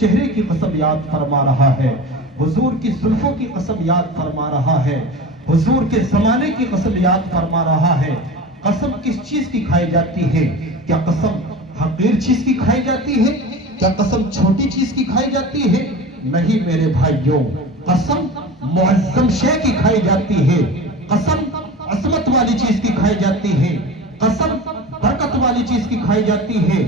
چہرے کی قسم یاد فرما رہا ہے، حضور کی زلفوں کی قسم یاد فرما رہا ہے، حضور کے زمانے کی قسم یاد فرما رہا ہے۔ قسم کس چیز کی کھائی جاتی ہے؟ کیا قسم حقیر چیز کی کھائی جاتی ہے؟ کیا قسم چھوٹی چیز کی کھائی جاتی ہے؟ نہیں میرے بھائیوں، قسم معظم شے کی کھائی جاتی ہے، قسم عظمت والی چیز کی کھائی جاتی ہے، قسم برکت والی چیز کی کھائی جاتی ہے۔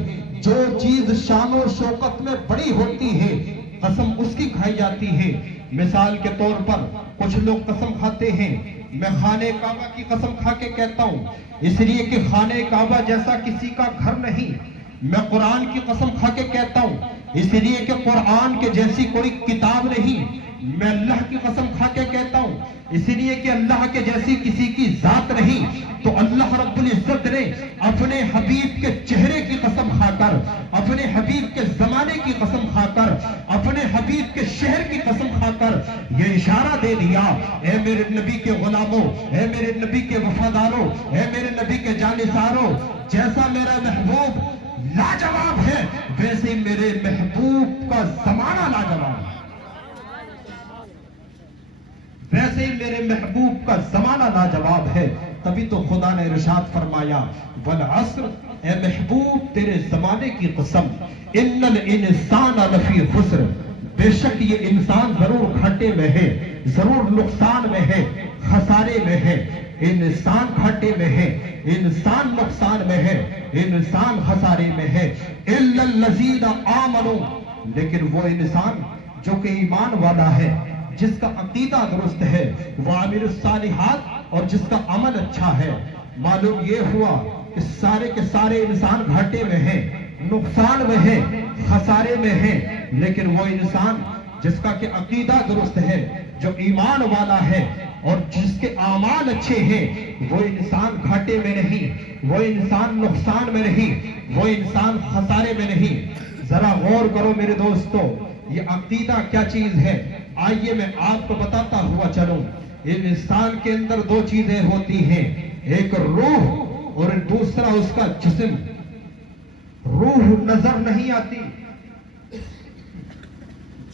جو چیز شان و شوکت میں بڑی ہوتی ہے قسم اس کی کھائی جاتی ہے۔ مثال کے طور پر کچھ لوگ قسم کھاتے ہیں، میں خانہ کعبہ کی قسم کھا کے کہتا ہوں اس لیے کہ خانہ کعبہ جیسا کسی کا گھر نہیں۔ میں قرآن کی قسم کھا کے کہتا ہوں اس لیے کہ قرآن کے جیسی کوئی کتاب نہیں۔ میں اللہ کی قسم کھا کے کہتا ہوں اس لیے کہ اللہ کے جیسی کسی کی ذات نہیں۔ تو اللہ رب العزت نے اپنے حبیب کے چہرے کی قسم کھا کر، اپنے حبیب کے زمانے کی قسم کھا کر، اپنے حبیب کے شہر کی قسم کھا کر یہ اشارہ دے دیا، اے میرے نبی کے غلاموں، اے میرے نبی کے وفاداروں، اے میرے نبی کے جانثاروں، جیسا میرا محبوب لاجواب ہے ویسے میرے محبوب کا زمانہ لاجواب ہے، ویسے ہی میرے محبوب کا زمانہ لاجواب ہے۔ تبھی تو خدا نے ارشاد فرمایا والعصر، اے محبوب تیرے زمانے کی قسم، ان الانسان لفی خسر، بے شک یہ انسان ضرور گھاٹے میں ہے، ضرور نقصان میں ہے، خسارے میں ہے۔ انسان گھاٹے میں ہے، انسان نقصان میں ہے، انسان خسارے میں ہے۔ الا الذین آمنوا، لیکن وہ انسان جو کہ ایمان والا ہے، جس کا عقیدہ درست ہے، وعمل الصالحات، اور جس کا عمل اچھا ہے۔ معلوم یہ ہوا کہ سارے کے سارے انسان گھاٹے میں ہیں، نقصان میں ہیں، خسارے میں ہیں، لیکن وہ انسان جس کا کہ عقیدہ درست ہے، جو ایمان والا ہے اور جس کے اعمال اچھے ہیں، وہ انسان گھاٹے میں نہیں، وہ انسان نقصان میں نہیں، وہ انسان خسارے میں نہیں۔ ذرا غور کرو میرے دوستو، یہ عقیدہ کیا چیز ہے؟ آئیے میں آپ کو بتاتا ہوا چلوں۔ انسان کے اندر دو چیزیں ہوتی ہیں، ایک روح اور دوسرا اس کا جسم۔ روح نظر نہیں آتی،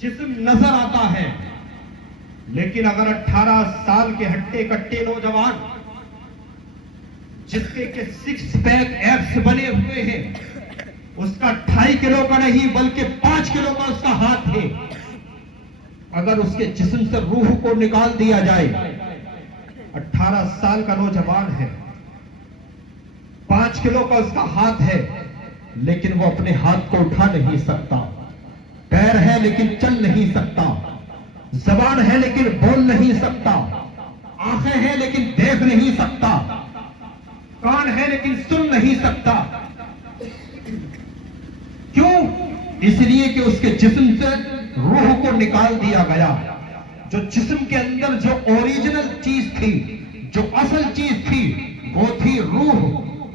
جسم نظر آتا ہے، لیکن اگر 18 سال کے ہٹے کٹے نوجوان جس کے سکس پیک ایپس بنے ہوئے ہیں، اس کا 2.5 کلو کا نہیں بلکہ 5 کلو کا اس کا ہاتھ ہے، اگر اس کے جسم سے روح کو نکال دیا جائے، 18 سال کا نوجوان ہے، 5 کلو کا اس کا ہاتھ ہے، لیکن وہ اپنے ہاتھ کو اٹھا نہیں سکتا، پیر ہے لیکن چل نہیں سکتا، زبان ہے لیکن بول نہیں سکتا، آنکھیں ہیں لیکن دیکھ نہیں سکتا، کان ہے لیکن سن نہیں سکتا۔ کیوں؟ اس لیے کہ اس کے جسم سے روح کو نکال دیا گیا۔ جو جسم کے اندر جو اوریجنل چیز تھی، جو اصل چیز تھی، وہ تھی روح۔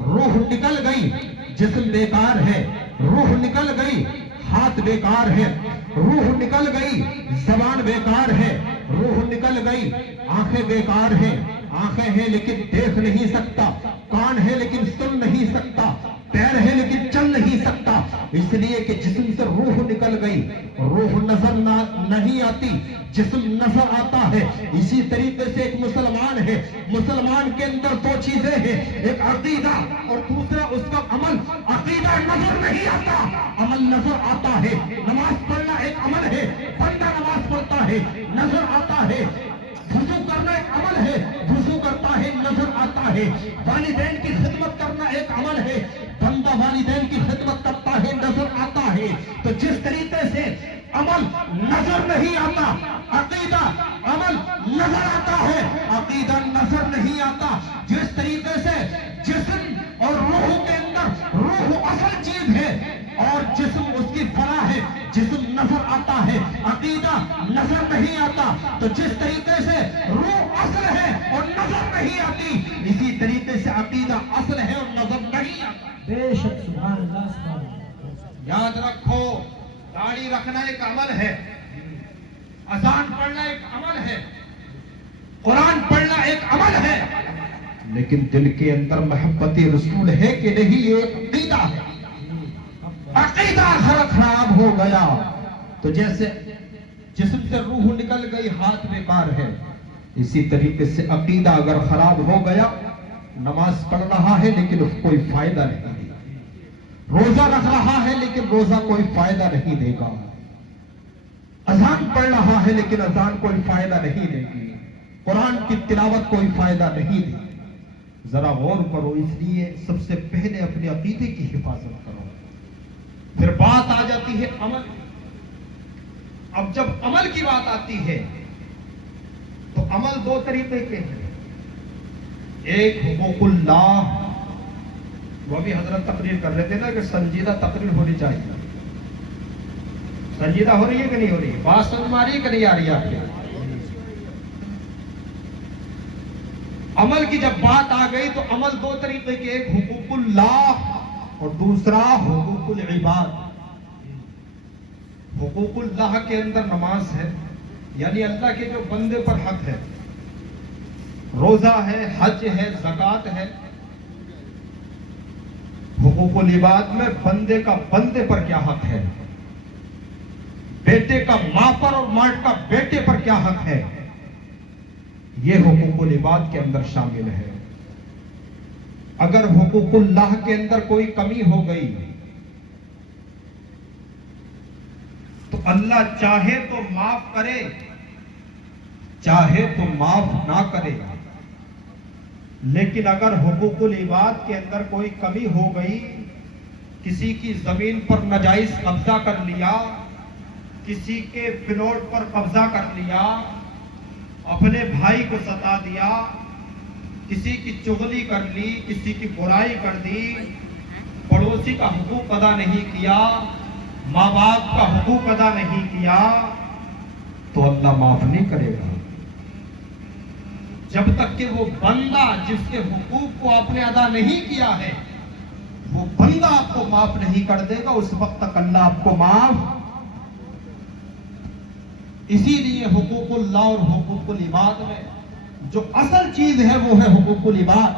روح نکل گئی، جسم بیکار ہے، روح نکل گئی، ہاتھ بیکار ہے، روح نکل گئی، زبان بیکار ہے، روح نکل گئی، آنکھیں بیکار ہیں، آنکھیں ہیں لیکن دیکھ نہیں سکتا، کان ہے لیکن سن نہیں سکتا، پیر ہے لیکن چل نہیں سکتا، اس لیے کہ جسم سے روح نکل گئی۔ روح نظر نہیں آتی، جسم نظر آتا ہے۔ اسی طریقے سے ایک مسلمان ہے، مسلمان کے اندر دو چیزیں ہیں، ایک عقیدہ اور دوسرا اس کا عمل۔ عقیدہ نظر نہیں آتا، عمل نظر آتا ہے۔ نماز پڑھنا ایک عمل ہے، بندہ نماز پڑھتا ہے، نظر آتا ہے۔ وضو کرنا ایک عمل ہے، وضو کرتا ہے، نظر آتا ہے۔ والدین کی خدمت کرنا ایک عمل ہے، بندہ والدین کی خدمت کرتا ہے، نظر آتا ہے۔ تو جس طریقے سے عمل نظر نہیں آتا، عقیدہ عمل نظر آتا ہے، عقیدہ نظر نہیں آتا۔ جس طریقے سے جسم اور روح کے اندر روح اصل چیز ہے اور جسم اس کی فرع ہے، جسم نظر آتا ہے، عقیدہ نظر نہیں آتا۔ تو جس طریقے سے روح اصل ہے اور نظر نہیں آتی، اسی طریقے سے عقیدہ اصل ہے اور نظر نہیں آتا۔ بے شک، سبحان اللہ، سبحان اللہ۔ یاد رکھو، داڑھی رکھنا ایک عمل ہے، اذان پڑھنا ایک عمل ہے، قرآن پڑھنا ایک عمل ہے، لیکن دل کے اندر محبت رسول ہے کہ نہیں، یہ عقیدہ ہے۔ عقیدہ خراب ہو گیا، تو جیسے جسم سے روح نکل گئی ہاتھ بیکار ہے، اسی طریقے سے عقیدہ اگر خراب ہو گیا، نماز پڑھ رہا ہے لیکن اس کو کوئی فائدہ نہیں دے گا، روزہ رکھ رہا ہے لیکن روزہ کوئی فائدہ نہیں دے گا، اذان پڑھ رہا ہے لیکن اذان کوئی فائدہ نہیں دے گی، قرآن کی تلاوت کوئی فائدہ نہیں دے گی۔ ذرا غور کرو، اس لیے سب سے پہلے اپنے عقیدے کی حفاظت کرو۔ پھر بات آ جاتی ہے عمل۔ اب جب عمل کی بات آتی ہے تو عمل دو طریقے کے ہیں، ایک حقوق اللہ، وہ بھی حضرت تقریر کر رہے تھے نا کہ سنجیدہ تقریر ہونی چاہیے، سنجیدہ ہو رہی ہے کہ نہیں ہو رہی ہے؟ بات سمجھ میں آ رہی ہے کہ نہیں آ رہی ہے آپ کے؟ عمل کی جب بات آ گئی تو عمل دو طریقے کے، ایک حقوق اللہ اور دوسرا حقوق العباد۔ حقوق اللہ کے اندر نماز ہے، یعنی اللہ کے جو بندے پر حق ہے، روزہ ہے، حج ہے، زکوٰۃ ہے۔ حقوق العباد میں بندے کا بندے پر کیا حق ہے، بیٹے کا ماں پر اور ماں کا بیٹے پر کیا حق ہے، یہ حقوق العباد کے اندر شامل ہے۔ اگر حقوق اللہ کے اندر کوئی کمی ہو گئی تو اللہ چاہے تو معاف کرے، چاہے تو معاف نہ کرے، لیکن اگر حقوق العباد کے اندر کوئی کمی ہو گئی، کسی کی زمین پر ناجائز قبضہ کر لیا، کسی کے پلاٹ پر قبضہ کر لیا، اپنے بھائی کو ستا دیا، کسی کی چغلی کر لی، کسی کی برائی کر دی، پڑوسی کا حقوق ادا نہیں کیا، ماں باپ کا حقوق ادا نہیں کیا، تو اللہ معاف نہیں کرے گا جب تک کہ وہ بندہ جس کے حقوق کو آپ نے ادا نہیں کیا ہے، وہ بندہ آپ کو معاف نہیں کر دے گا، اس وقت تک اللہ آپ کو معاف۔ اسی لیے حقوق اللہ اور حقوق العباد میں جو اصل چیز ہے وہ ہے حقوق العباد۔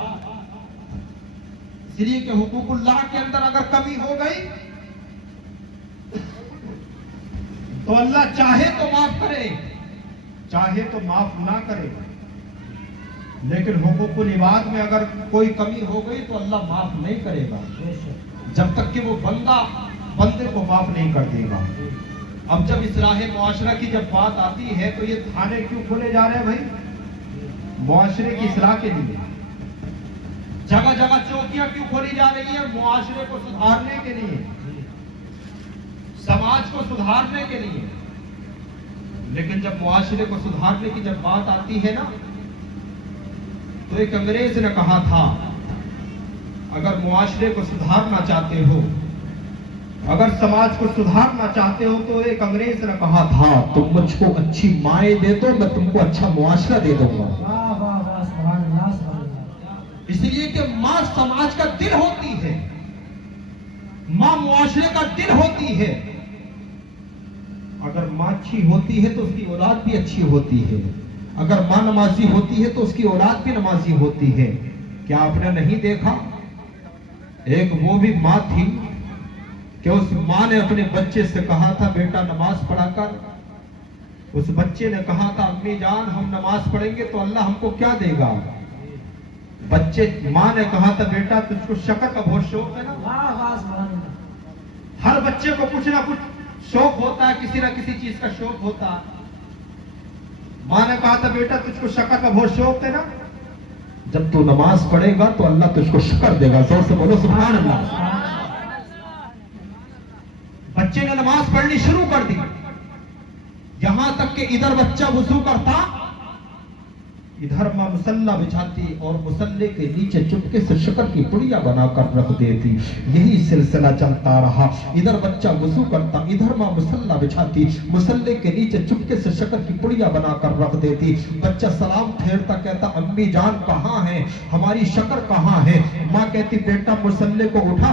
اس لیے کہ حقوق اللہ کے اندر اگر کمی ہو گئی تو اللہ چاہے تو معاف کرے، چاہے تو معاف نہ کرے، لیکن حقوق العباد میں اگر کوئی کمی ہو گئی تو اللہ معاف نہیں کرے گا جب تک کہ وہ بندہ بندے کو معاف نہیں کر دے گا۔ اب جب اصلاح معاشرہ کی جب بات آتی ہے تو یہ تھانے کیوں کھولے جا رہے ہیں بھائی؟ معاشرے کی اصلاح کے لیے۔ جگہ جگہ چوکیاں کیوں کھولی جا رہی ہیں؟ معاشرے کو سدھارنے کے لیے، سماج کو سدھارنے کے لیے۔ لیکن جب معاشرے کو سدھارنے کی جب بات آتی ہے نا، تو ایک انگریز نے کہا تھا، اگر معاشرے کو سدھارنا چاہتے ہو، اگر سماج کو سدھارنا چاہتے ہو، تو ایک انگریز نے کہا تھا، تم مجھ کو اچھی مائیں دے دو، میں تم کو اچھا معاشرہ دے دوں گا۔ اس لیے کہ ماں سماج کا دل ہوتی ہے، ماں معاشرے کا دل ہوتی ہے۔ اگر ماں اچھی ہوتی ہے تو اس کی اولاد بھی اچھی ہوتی ہے، اگر ماں نمازی ہوتی ہے تو اس کی اولاد بھی نمازی ہوتی ہے۔ کیا آپ نے نہیں دیکھا؟ ایک وہ بھی ماں تھی کہ اس ماں نے اپنے بچے سے کہا تھا، بیٹا نماز پڑھا کر۔ اس بچے نے کہا تھا، امی جان ہم نماز پڑھیں گے تو اللہ ہم کو کیا دے گا؟ ماں نے کہا تھا، بیٹا تجھ کو شکر کا بہت شوق ہے نا؟ ہر بچے کو کچھ نہ کچھ شوق ہوتا ہے، کسی نہ کسی چیز کا شوق ہوتا ہے۔ ماں نے کہا تھا، بیٹا تجھ کو شکر کا بہت شوق ہے نا؟ جب تو نماز پڑھے گا تو اللہ تجھ کو شکر دے گا۔ زور سے بولو سبحان اللہ۔ بچے نے نماز پڑھنی شروع کر دی، یہاں تک کہ ادھر بچہ وضو کرتا، ادھر ماں مصلی بچھاتی اور مصلی کے نیچے چپکے سے شکر کی پڑیا بنا کر رکھ دیتی۔ یہی سلسلہ چلتا رہا، ادھر بچہ وضو کرتا، ادھر ماں مصلی بچھاتی، مصلی کے نیچے چپکے سے شکر کی پڑیا بنا کر رکھ دیتی۔ بچہ سلام پھیرتا کہتا، امی جان کہاں ہے؟ ہماری شکر کہاں ہے؟ ماں کہتی، بیٹا مصلی کو اٹھا،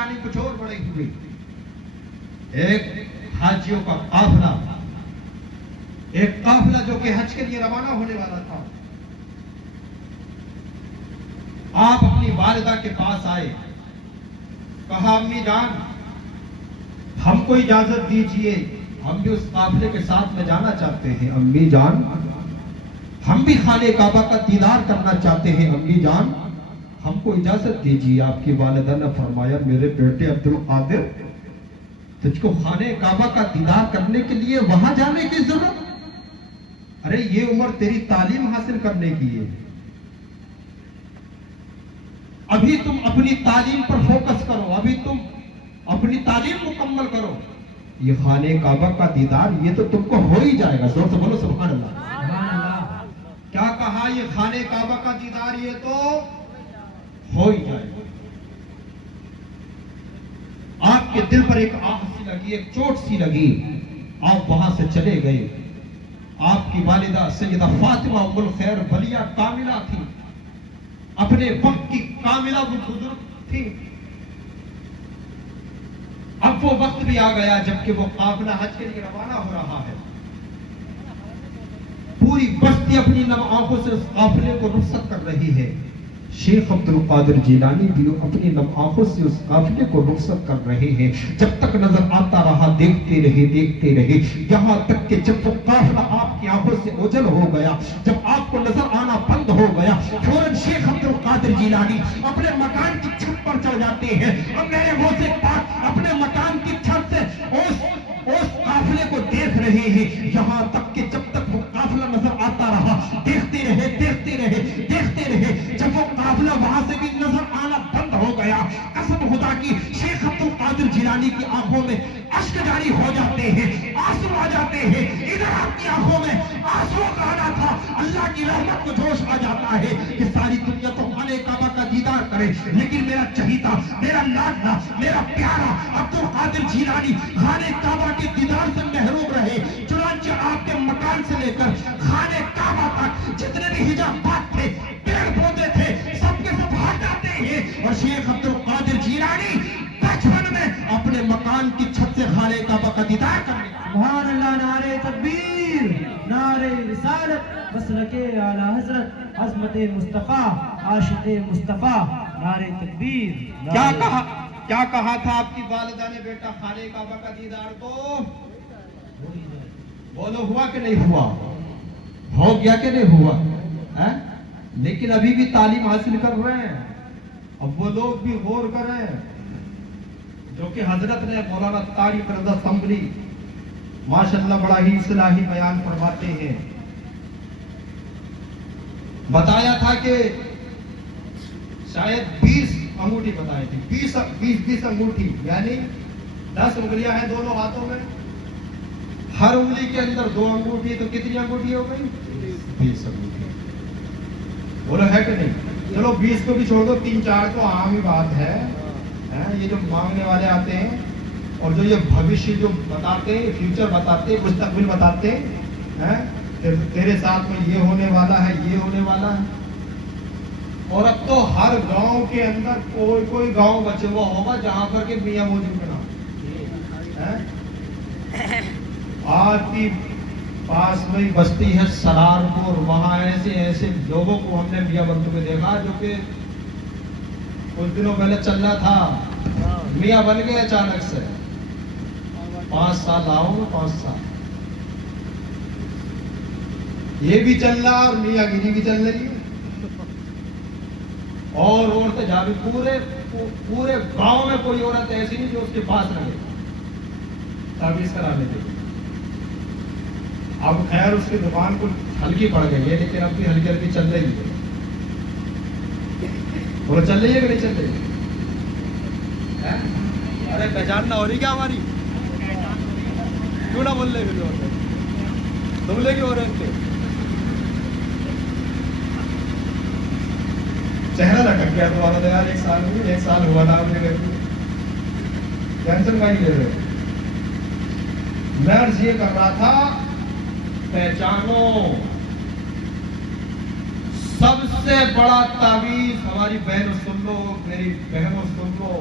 جانی کچھ اور بڑی ہوئی. ایک حاجیوں کا قافلہ، ایک قافلہ جو کہ حج کے لیے روانہ ہونے والا تھا. آپ اپنی والدہ کے پاس آئے، کہا امی جان ہم کو اجازت دیجئے، ہم بھی اس قافلے کے ساتھ میں جانا چاہتے ہیں. امی جان ہم بھی خانہ کعبہ کا دیدار کرنا چاہتے ہیں. امی جان ہم کو اجازت دیجئے. آپ کی والدہ نے فرمایا میرے بیٹے عبد القادر، تجھ کو خانہ کعبہ کا دیدار کرنے کے لیے وہاں جانے کی ضرورت؟ ارے یہ عمر تیری تعلیم حاصل کرنے کی ہے، ابھی تم اپنی تعلیم پر فوکس کرو، ابھی تم اپنی تعلیم مکمل کرو. یہ خانہ کعبہ کا دیدار یہ تو تم کو ہو ہی جائے گا. زور سے بولو سبحان اللہ. سبحان اللہ. کیا کہا؟ یہ خانہ کعبہ کا دیدار یہ تو ہو ہی جائے گا. آپ کے دل پر ایک آہ سی لگی، ایک چوٹ سی لگی. آپ وہاں سے چلے گئے. آپ کی والدہ سیدہ فاطمہ ام الخیر ولیہ کاملہ تھی، اپنے وقت کی کاملہ وہ بزرگ تھی. اب وہ وقت بھی آ گیا جبکہ وہ قافلہ حج کے لیے روانہ ہو رہا ہے. پوری بستی اپنی نم آنکھوں سے اس قافلے کو رخصت کر رہی ہے. شیخ عبد القادر جیلانی بھی اپنی نم آنکھوں سے اس قافلے کو رخصت کر رہے ہیں. جب تک نظر آتا رہا دیکھتے رہے، یہاں تک کہ جب وہ قافلہ آپ کی آنکھوں سے اوجھل ہو گیا، جب آپ کو نظر آنا بند ہو گیا، فوراً شیخ عبد القادر جیلانی اپنے مکان کی چھت پر چڑھ جاتے ہیں اور میرے منہ سے پاک اپنے مکان کی چھت سے اس قافلے کو دیکھ رہے ہیں. یہاں تک کہ جب تک وہ قافلہ نظر آتا رہا دیکھتے رہے. جب وہ قافلہ وہاں سے بھی نظر آنا بند ہو گیا، قسم خدا کی شیخ عبد القادر جیلانی کی آنکھوں میں اشک جاری ہو جاتے ہیں، آنسو آ جاتے ہیں. ادھر آپ کی آنکھوں میں آنسو کا آنا تھا، اللہ کی رحمت کو جوش آ جاتا ہے کہ ساری دنیا تو خانہ کعبہ کا دیدار کرے، لیکن میرا چہیتا، میرا لاڈلا، میرا پیارا عبد القادر جیلانی خانہ کعبہ کے دیدار سے محروم رہے. چنانچہ آپ کے مکان سے لے کر خانہ کعبہ تک جتنے بھی حجابات تھے، پیڑ پودے تھے، سب کے سب ہٹ جاتے ہیں اور شیخ عبد القادر جیلانی بچپن میں اپنے مکان کی چھت سے خانہ کعبہ کا دیدار کرنے. سبحان اللہ. نعرہ تکبیر، نعرہ رسالت، مسلک اعلی حضرت، عظمت مصطفیٰ، عاشق مصطفیٰ. نعرہ تکبیر. کیا کہا تھا آپ کی والدہ نے؟ بیٹا خانہ کعبہ کا دیدار تو بولو ہوا کہ نہیں ہوا؟ ہو گیا کہ نہیں ہوا؟ لیکن ابھی بھی تعلیم حاصل کر رہے ہیں. اب وہ لوگ بھی غور کریں جو کہ حضرت نے مولانا طارق رضا سنبھلی ماشاءاللہ بڑا ہی اصلاحی بیان فرماتے ہیں. بتایا تھا کہ شاید 20 انگوٹھی بتائی تھی، 20 انگوٹھی، یعنی 10 انگلیاں ہیں دونوں ہاتھوں میں، ہر انگلی کے اندر 2 انگوٹھی، تو کتنی انگوٹھی ہو گئی؟ 20 انگوٹھی. بولو ہے کہ نہیں؟ چلو 20 کو بھی چھوڑ دو، 3-4 تو عام ہی بات ہے. یہ جو مانگنے والے آتے ہیں اور جو یہ بھوشیہ جو بتاتے ہیں، فیوچر بتاتے ہیں، مستقبل بتاتے ہیں، تیرے ساتھ میں یہ ہونے والا ہے، یہ ہونے والا ہے. اور اب تو ہر گاؤں کے اندر کوئی گاؤں بچے ہوا ہوگا جہاں پر کہ میاں موجود بنا. آپ کی پاس میں بستی ہے سرارپور، وہاں ایسے لوگوں کو ہم نے میاں بنتے ہوئے دیکھا جو کہ کچھ دنوں پہلے چل رہا تھا، میاں بن گئے اچانک سے. 5 سال آؤں، 5 سال یہ بھی چل رہا اور میاں گیری بھی چل رہی ہے. اور عورتیں جا بھی پورے گاؤں میں کوئی عورت ایسی نہیں جو اس کے پاس رہے سروس کرانے کے لیے. اب خیر اس کی دکان کو ہلکی پڑ گئی ہے، لیکن اب بھی ہلکی چل رہی ہے. اور چل رہی ہے کہ نہیں چل رہی؟ ارے پہچاننا ہو رہی کیا ہماری؟ کیوں نہ بول رہے تم لے کی ہو رہے تھے؟ چہرہ لٹک گیا تو یار 1 سال ہوا تھا مجھے. ٹینشن کا ہی لے رہے. میں عرض یہ کر رہا تھا پہچانو سب سے بڑا تعویذ. ہماری بہنوں سن لو، میری بہنوں سن لو،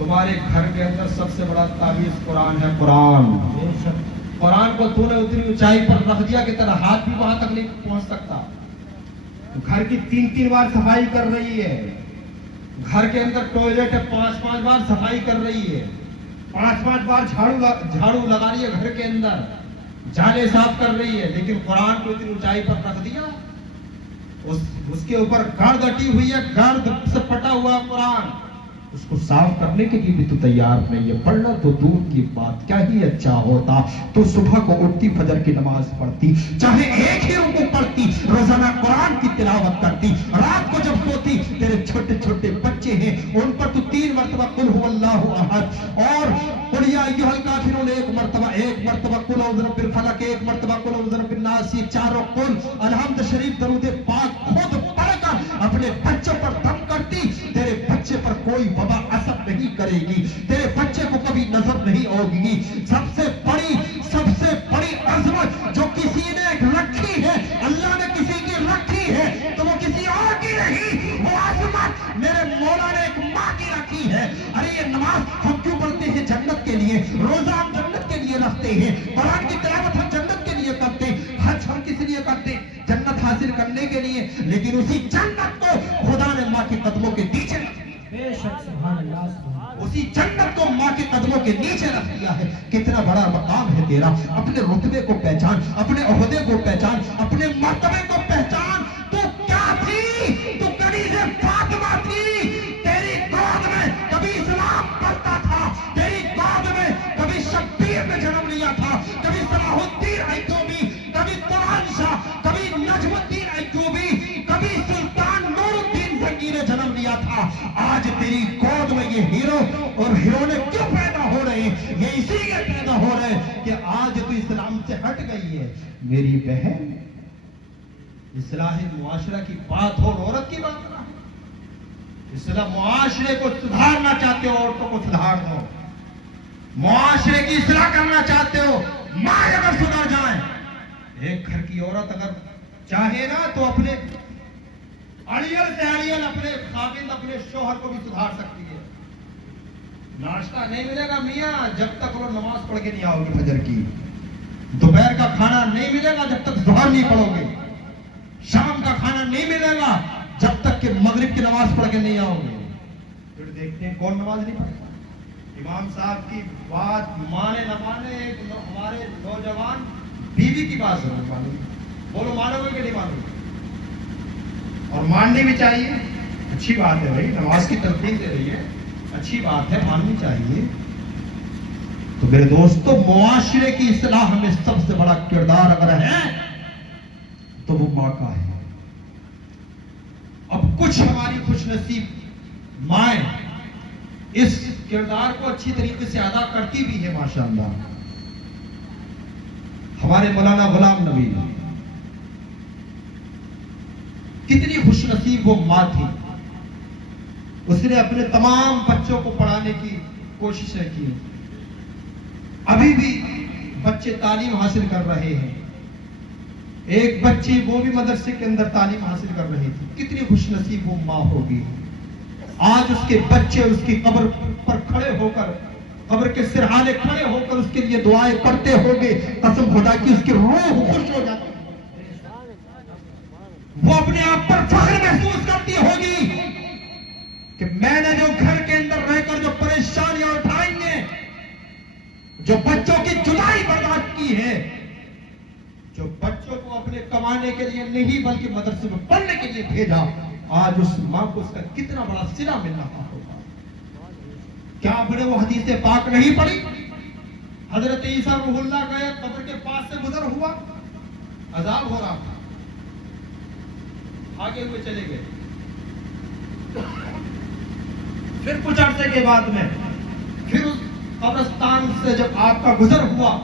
تمہارے گھر کے اندر سب سے بڑا تعویذ قرآن ہے. قرآن بے شک. قرآن کو تو نے اتنی اونچائی پر رکھ دیا کہ تیرا ہاتھ بھی وہاں تک نہیں پہنچ سکتا. گھر کی 3 بار صفائی کر رہی ہے. گھر کے اندر ٹوائلٹ ہے 5 بار صفائی کر رہی ہے. 5 بار جھاڑو لگا رہی ہے گھر کے اندر. جالے صاف کر رہی ہے. لیکن قرآن کو اتنی اونچائی پر رکھ دیا. اس کے اوپر گرد اٹی ہوئی ہے. گرد سے پٹا ہوا قرآن. اس کو صاف کرنے کے لیے بھی تو تیار نہیں ہے. پڑھنا تو دور کی بات کیا ہی اچھا ہوتا تو صبح کو اٹھتی فجر کی نماز پڑھتی, چاہے ایک ہی رکوع پڑھتی, روزانہ قرآن کی تلاوت کرتی. رات کو جب سوتی تیرے چھوٹے چھوٹے بچے ہیں ان پر تو 3 مرتبہ قل هو اللہ احد اور قل یا ایھا الکافرون 1 مرتبہ قل اعوذ برب الفلق, 1 مرتبہ قل اعوذ برب الناس, یہ چاروں قل الحمد شریف درود پاک خود پڑھ کر اپنے بچوں پر دم کرتی. تیرے بچے پر کوئی وبا اثر نہیں کرے گی. تیرے بچے کو کبھی نظر نہیں ہوگی. سب سے بڑی عظمت جو کسی نے رکھی ہے, اللہ نے کسی کی رکھی ہے تو وہ کسی اور کی نہیں. وہ عظمت میرے مولا نے ایک ماں کی رکھی ہے. ارے یہ نماز ہم کیوں پڑھتے ہیں؟ جنت کے لیے. روزہ ہم جنت کے لیے رکھتے ہیں. قرآن کی تلاوت ہم جنت کے لیے کرتے ہیں. حج ہم کس لیے کرتے ہیں؟ جنت حاصل کرنے کے لیے. لیکن اسی جنت کو خدا نے ماں کے قدموں کے نیچے رکھ دیا. بے شک. سبحان اللہ. اسی جنت کو ماں کے قدموں کے نیچے رکھ دیا ہے. کتنا بڑا مقام ہے تیرا. اپنے رتبے کو پہچان, اپنے عہدے کو پہچان, اپنے مرتبے کو پہچان. تو کیا تھی؟ تو کنیز فاطمہ تھی. تیری گود میں کبھی اسلام پڑھتا تھا. تیری گود میں کبھی شبیر نے جنم لیا تھا, کبھی صلاح الدین ایوبی, کبھی قرآن شاہ, کبھی نجم الدین ایوبی, کبھی سلطان نور الدین زنگی نے جنم لیا تھا. آج تیری گود میں یہ ہیرو اور ہیرونے کیوں پیدا ہو رہے ہیں؟ یہ اسی لیے پیدا ہو رہے ہیں کہ آج تو اسلام سے ہٹ گئی ہے. میری بہن, اصلاح معاشرہ کی بات ہو, عورت کی بات نہ. اصلاح معاشرے کو سدھارنا چاہتے ہو, عورتوں کو سدھار دو. معاشرے کی اصلاح کرنا چاہتے ہو, ماں اگر سدھر جائیں. ایک گھر کی عورت اگر چاہے نا تو اپنے اڑیل سے اڑیل اپنے خاوند, اپنے شوہر کو بھی سدھار سکتی ہے. ناشتہ نہیں ملے گا میاں جب تک وہ نماز پڑھ کے نہیں آؤ گی فجر کی. دوپہر کا کھانا نہیں ملے گا جب تک ظہر نہیں پڑھو گے. شام کا کھانا نہیں ملے گا جب تک کہ مغرب کی نماز پڑھ کے نہیں آؤ گے. پھر دیکھتے ہیں کون نماز نہیں پڑھتا. امام صاحب کی بات مانے نہ مانے, ایک ہمارے نوجوان بیوی کی بات ضرور مانو. بولو مانو گے کہ نہیں مانو گے؟ اور ماننی بھی چاہیے. اچھی بات ہے بھائی, نماز کی تلقین دے رہی ہے, اچھی بات ہے, ماننی چاہیے. تو میرے دوستو, معاشرے کی اصلاح میں سب سے بڑا کردار اگر ہے تو وہ ماں کا ہے. اب کچھ ہماری خوش نصیب مائیں اس کردار کو اچھی طریقے سے ادا کرتی بھی ہے ماشاءاللہ. ہمارے مولانا غلام نبی کتنی خوش نصیب وہ ماں تھی. اس نے اپنے تمام بچوں کو پڑھانے کی کوششیں کی. ابھی بھی بچے تعلیم حاصل کر رہے ہیں. ایک بچی وہ بھی مدرسے کے اندر تعلیم حاصل کر رہی تھی. کتنی خوش نصیب وہ ماں ہوگی. آج اس کے بچے اس کی قبر پر کھڑے ہو کر, قبر کے سرحانے کھڑے ہو کر اس کے لیے دعائیں پڑھتے ہوں گے. قسم خدا کی اس کی روح خوش ہو جاتی. وہ اپنے آپ پر فخر محسوس کرتی ہوگی کہ میں نے جو گھر کے اندر رہ کر جو پریشانیاں اٹھائیں گے, جو بچوں کی جدائی برداشت کی ہے, جو بچوں کو اپنے کمانے کے لیے نہیں بلکہ مدرسے میں پڑھنے کے لیے بھیجا, آج اس ماں کو اس کا کتنا بڑا صلہ مل رہا ہوگا. کیا آپ نے وہ حدیث پاک نہیں پڑھی؟ حضرت عیسیٰ روح اللہ گئے, قبر کے پاس سے گزر ہوا, عذاب ہو رہا تھا, آگے ہوئے چلے گئے. پھر کچھ عرصے کے بعد میں پھر اس قبرستان سے جب آپ کا گزر ہوا,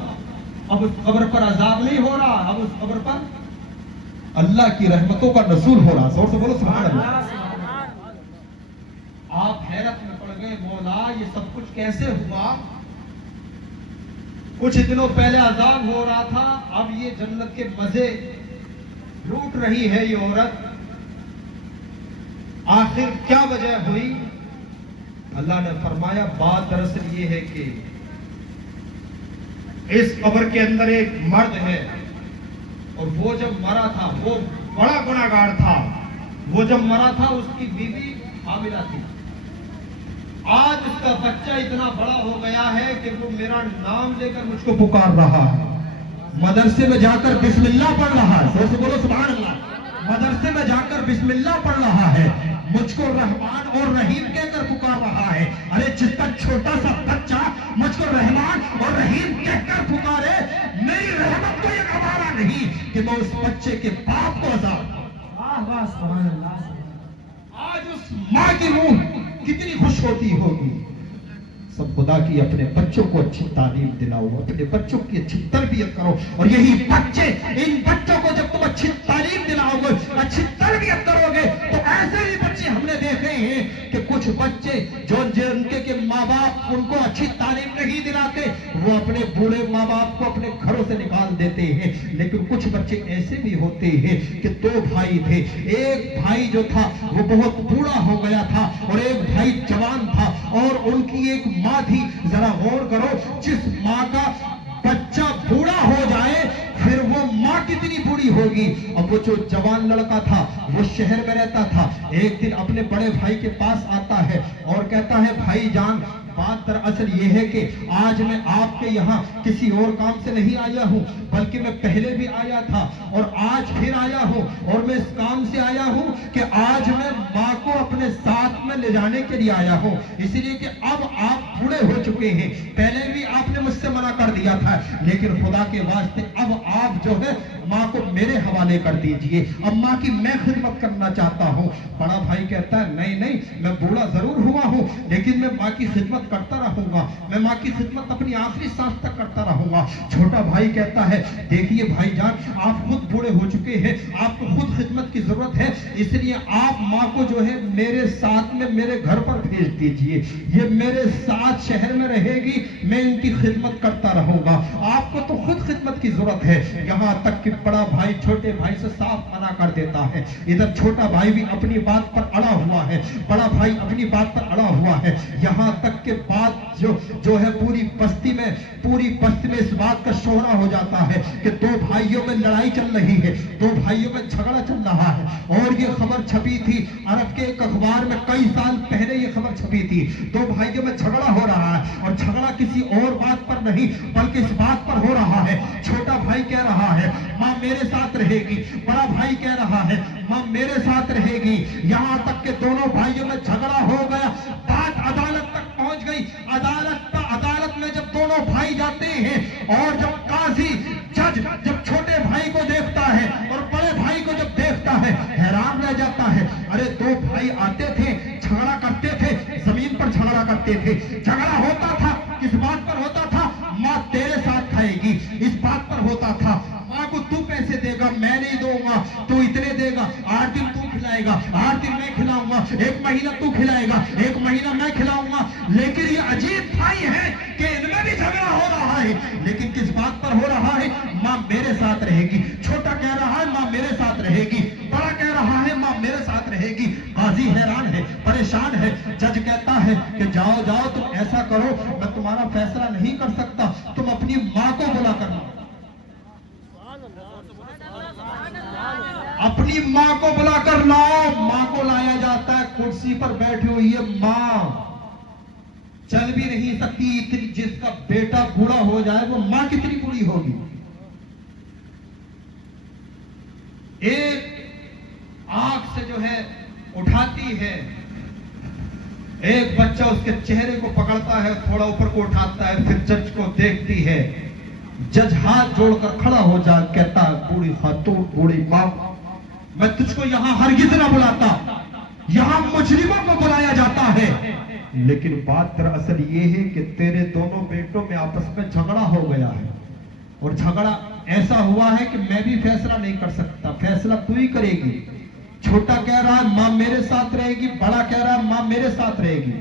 اب اس قبر پر عذاب نہیں ہو رہا, اب اس قبر پر اللہ کی رحمتوں کا نزول ہو رہا. زور سے بولو سبحان اللہ. آپ حیرت میں پڑ گئے, مولا یہ سب کچھ کیسے ہوا؟ کچھ دنوں پہلے عذاب ہو رہا تھا, اب یہ جنت کے مزے لوٹ رہی ہے یہ عورت. آخر کیا وجہ ہوئی؟ اللہ نے فرمایا بات دراصل یہ ہے کہ اس قبر کے اندر ایک مرد ہے اور وہ جب مرا تھا وہ بڑا گناہگار تھا. وہ جب مرا تھا اس کی بیوی حاملہ تھی. آج اس کا بچہ اتنا بڑا ہو گیا ہے کہ وہ میرا نام لے کر مجھ کو پکار رہا ہے. مدرسے میں جا کر بسم اللہ پڑھ رہا ہے. زور سے بولو سبحان اللہ. مدرسے میں جا کر بسم اللہ پڑھ رہا ہے. مجھ کو رحمان اور رحیم کہہ کر پکار رہا ہے. ارے جس تک چھوٹا سا بچہ مجھ کو رحمان اور رحیم کہہ کر پکارے, میری رحمت کو یہ گوارا نہیں کہ میں اس بچے کے باپ کو عذاب. سبحان اللہ. آج اس ماں کی روح کتنی خوش ہوتی ہوگی. سب خدا کی اپنے بچوں کو اچھی تعلیم دلاؤ, اپنے بچوں کی اچھی تربیت کرو. اور یہی بچے, ان بچوں کو جب تم اچھی تعلیم دلاؤ گے, اچھی تربیت کرو گے, تو ایسے ہی بچے ہم نے دیکھے ہیں کہ کچھ بچے جو جن کے ماں باپ ان کو اچھی تعلیم نہیں دلاتے, وہ اپنے بوڑھے ماں باپ کو اپنے گھروں سے نکال دیتے ہیں. لیکن کچھ بچے ایسے بھی ہوتے ہیں کہ دو بھائی تھے. ایک بھائی جو تھا وہ بہت بوڑھا ہو گیا تھا اور ایک بھائی جوان تھا, اور ان کی ایک ماں تھی. ذرا غور کرو, جس ماں کا بچہ بوڑھا ہو جائے پھر وہ ماں کتنی بوڑھی ہوگی. اب وہ جو جوان لڑکا تھا وہ شہر میں رہتا تھا. ایک دن اپنے بڑے بھائی کے پاس آتا ہے اور کہتا ہے بھائی جان, بات دراصل یہ ہے کہ آج میں آپ کے یہاں کسی اور کام سے نہیں آیا ہوں, بلکہ میں پہلے بھی آیا تھا اور آج پھر آیا ہوں. اور میں اس کام سے آیا ہوں کہ آج میں ماں کو اپنے ساتھ میں لے جانے کے لیے آیا ہوں, اس لیے کہ اب آپ بوڑھے ہو چکے ہیں. پہلے بھی آپ نے مجھ سے منع کر دیا تھا, لیکن خدا کے واسطے اب آپ جو ہے ماں کو میرے حوالے کر دیجئے. اب ماں کی میں خدمت کرنا چاہتا ہوں. بڑا بھائی کہتا ہے نہیں نہیں, میں بوڑھا ضرور ہوا ہوں لیکن میں ماں کی خدمت کرتا رہوں گا, میں ماں کی خدمت اپنی آخری سانس تک کرتا رہوں گا. چھوٹا بھائی کہتا ہے دیکھیے بھائی جان, آپ خود بوڑھے ہو چکے ہیں, آپ کو خود خدمت کی ضرورت ہے, اس لیے آپ ماں کو جو ہے میرے ساتھ میں میرے گھر پر بھیج دیجئے. یہ میرے ساتھ شہر میں رہے گی, میں ان کی خدمت کرتا رہوں گا. آپ کو تو خود خدمت کی ضرورت ہے. یہاں تک کہ بڑا بھائی چھوٹے بھائی سے صاف منع کر دیتا ہے. ادھر چھوٹا بھائی بھی اپنی بات پر اڑا ہوا ہے, بڑا بھائی اپنی بات پر اڑا ہوا ہے. یہاں تک کہ بات جو ہے پوری بستی میں اس بات کا شہرا ہو جاتا ہے کہ دو بھائیوں میں لڑائی چل رہی ہے, دو بھائیوں میں جھگڑا چل رہا ہے. اور یہ خبر چھپی تھی عرب کے ایک اخبار میں, کئی سال پہلے یہ خبر چھپی تھی. دو بھائیوں میں جھگڑا ہو رہا ہے اور جھگڑا کسی اور بات پر نہیں بلکہ اس بات پر ہو رہا ہے. چھوٹا بھائی کہہ رہا ہے ماں میرے ساتھ رہے گی, بڑا بھائی کہہ رہا ہے ماں میرے ساتھ رہے گی. یہاں تک کہ دونوں بھائیوں میں جھگڑا ہو گیا, بات عدالت تک پہنچ گئی. عدالت میں جب دونوں بھائی جاتے ہیں اور جب قاضی جج جب چھوٹے بھائی کو دیکھتا ہے اور بڑے بھائی کو جب دیکھتا ہے حیران رہ جاتا ہے. ارے دو بھائی آتے تھے, جھگڑا کرتے تھے, زمین پر جھگڑا کرتے تھے. جھگڑا ہوتا تھا کس بات پر ہوتا تھا, ماں تیرے ساتھ کھائے گی, اس بات پر ہوتا تھا. ماں کو تو پیسے دے گا, میں نہیں دوں گا, تو اتنے دے گا, 8 دن تو کھلائے گا, 8 دن میں کھلاؤں گا, 1 مہینہ تو کھلائے گا, 1 مہینہ میں کھلاؤں گا. لیکن یہ عجیب بھائی ہے کہ ان میں بھی جھگڑا ہو رہا ہے, لیکن کس بات پر ہو رہا ہے, ماں میرے ساتھ رہے گی. چھوٹا کہہ رہا ہے ماں میرے ساتھ رہے گی, بڑا کہہ رہا ہے ماں میرے ساتھ رہے گی. قاضی حیران ہے, پریشان ہے. جج کہتا ہے کہ جاؤ جاؤ تم ایسا کرو, میں تمہارا فیصلہ نہیں کر سکتا, تم اپنی ماں کو بلا کرنا. اپنی ماں کو بلا کر لاؤ. ماں کو لایا جاتا ہے, کرسی پر بیٹھی ہوئی ہے ماں, چل بھی نہیں سکتی. اتنی جس کا بیٹا بوڑھا ہو جائے وہ ماں کتنی بوڑھی ہوگی. ایک آنکھ سے جو ہے اٹھاتی ہے, ایک بچہ اس کے چہرے کو پکڑتا ہے, تھوڑا اوپر کو اٹھاتا ہے, پھر جج کو دیکھتی ہے. جج ہاتھ جوڑ کر کھڑا ہو جا, کہتا ہے بوڑھی خاتون, بوڑھی ماں, میں تجھ کو یہاں ہرگز نہ بلاتا, یہاں مجرموں کو بلایا جاتا ہے. لیکن بات دراصل یہ ہے کہ تیرے دونوں بیٹوں میں آپس میں جھگڑا ہو گیا ہے, اور جھگڑا ایسا ہوا ہے کہ میں بھی فیصلہ نہیں کر سکتا, فیصلہ تو ہی کرے گی. چھوٹا کہہ رہا ہے ماں میرے ساتھ رہے گی, بڑا کہہ رہا ہے ماں میرے ساتھ رہے گی.